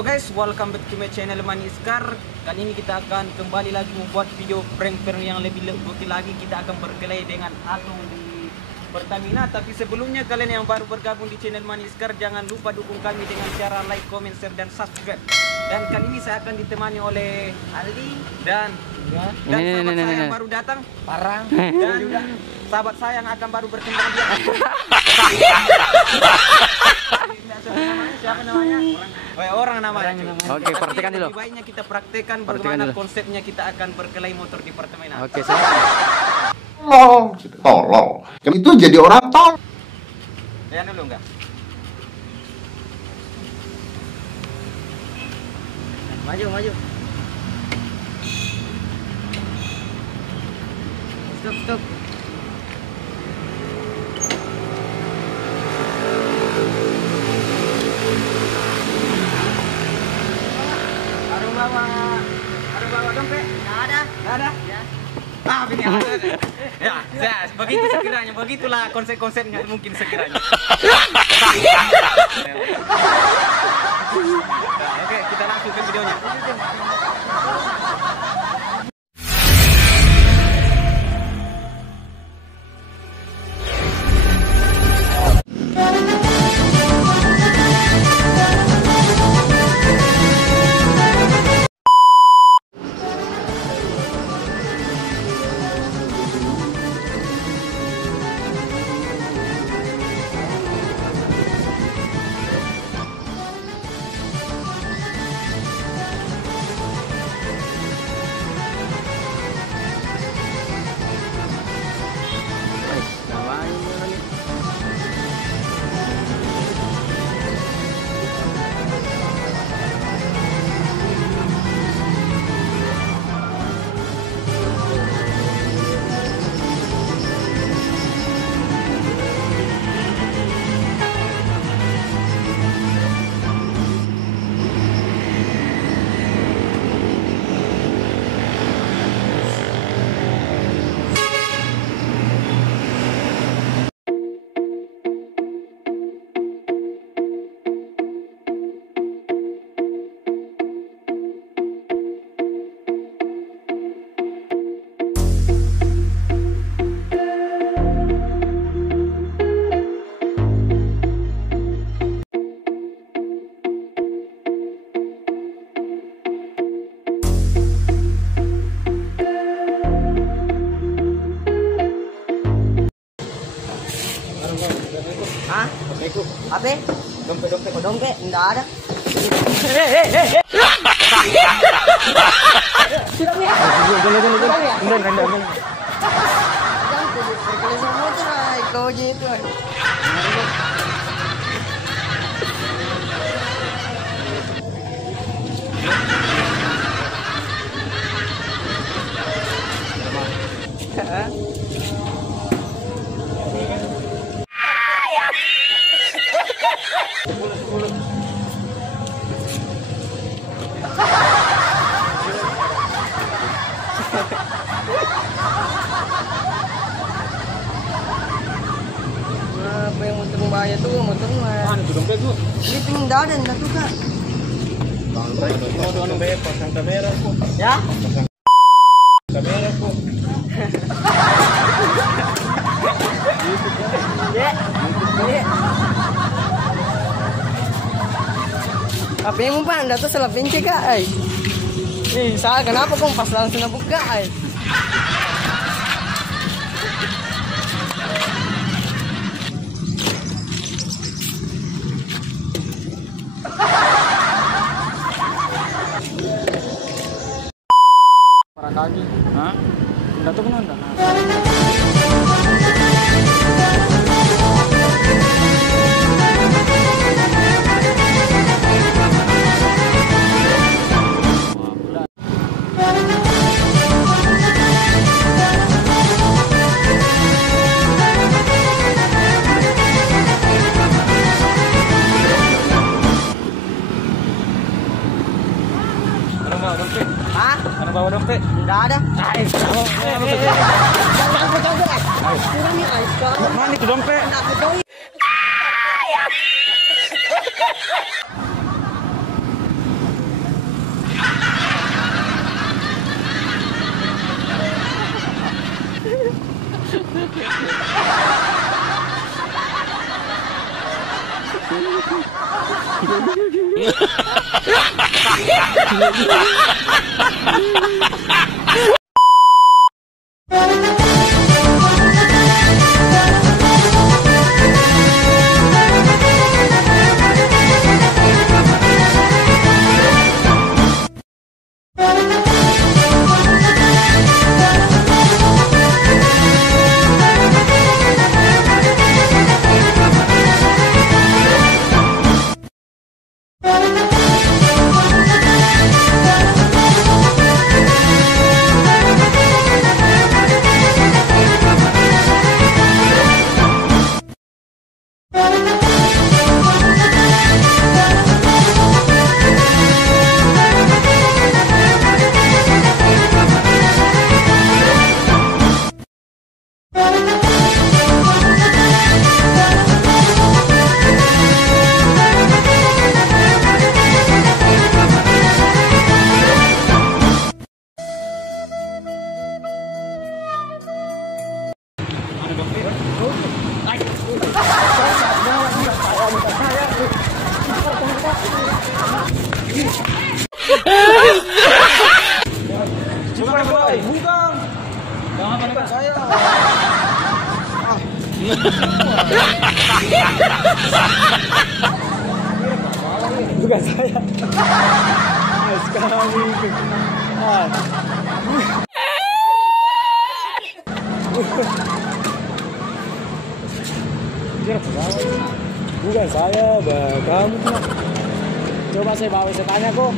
Halo guys, welcome back to my channel Mani Iskar. Kali ini kita akan kembali lagi membuat video prank yang lebih gokil lagi. Kita akan berkelahi dengan Atung di Pertamina. Tapi sebelumnya kalian yang baru bergabung di channel Mani Iskar, jangan lupa dukung kami dengan cara like, comment, share, dan subscribe. Dan kali ini saya akan ditemani oleh Aldi dan sahabat saya yang baru datang, Parang, dan sahabat saya yang akan baru berkembang biak. Siapa namanya? Orang namanya. Oke, praktekkan dulu. Lebih baiknya kita praktekkan bagaimana konsepnya kita akan berkelahi motor di Pertamina. Oke, saya. Tolong. Itu jadi orang tol. Lihat dulu enggak? Maju. Stop. Baru bawa dompet? Nggak ada? Ya. Ini ada. Ya, begitu sekiranya, begitulah konsep-konsepnya mungkin sekiranya. Oke, kita langsung ke videonya. Hah? Apa? Dompet? Enggak ada. Sudah ya? Jangan. Kalau sama motor, kau aja itu. Apa yang motor bahaya tuh motor mah? Mana tuh dompet tuh? Ini pindah dan tuh kak. Pasang kamera kok. Ya? Pasang kamera kok. Ya. Apa yang mau pan? Dato salah pencet kak. Salah kenapa kong pas langsung buka? Lagi, hah? Dato kan anda? Ano bawa dompet? Enggak ada. Mana itu dompet? Bukan. Jangan pakai saya. Bukan saya. Sekarang ini. Bukan saya, kamu. Coba saya bawa, saya tanya kok.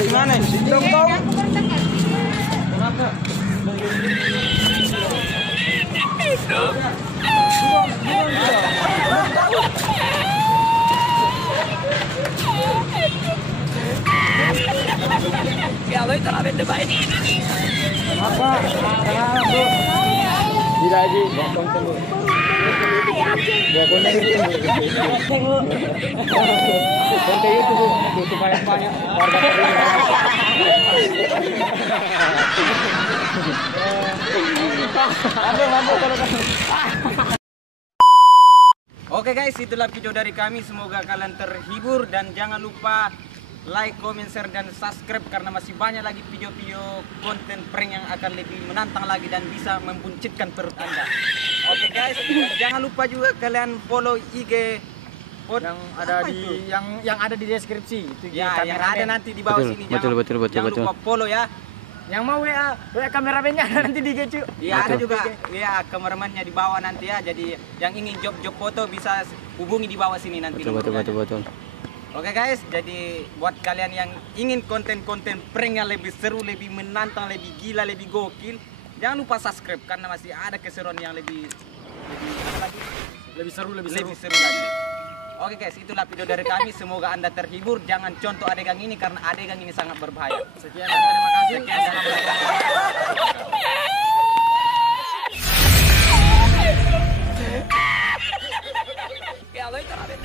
Gimana? Belum tahu. Kenapa? Kalau itu apa yang baik? Apa? Kenapa, Bro? Tidak lagi, bokong tunggu. Bokongnya itu. Konten itu butuh banyak-banyak warga Oke guys, itulah video dari kami. Semoga kalian terhibur dan jangan lupa like, comment, share, dan subscribe karena masih banyak lagi video-video konten prank yang akan lebih menantang lagi dan bisa membuncitkan perut Anda. Oke guys, jangan lupa juga kalian follow IG yang ada di yang ada di deskripsi itu ya, yang ada nanti di bawah sini. Jangan lupa follow ya. Yang mau WA kameramennya ada nanti di IG. Iya, ada juga ya kameramennya di bawah nanti ya. Jadi yang ingin job foto bisa hubungi di bawah sini nanti. Betul. Oke guys, jadi buat kalian yang ingin konten-konten prank yang lebih seru, lebih menantang, lebih gila, lebih gokil, jangan lupa subscribe karena masih ada keseruan yang lebih seru lagi. Oke guys, itulah video dari kami. Semoga Anda terhibur. Jangan contoh adegan ini karena adegan ini sangat berbahaya. Sekian dan terima kasih. Kalau itu apa yang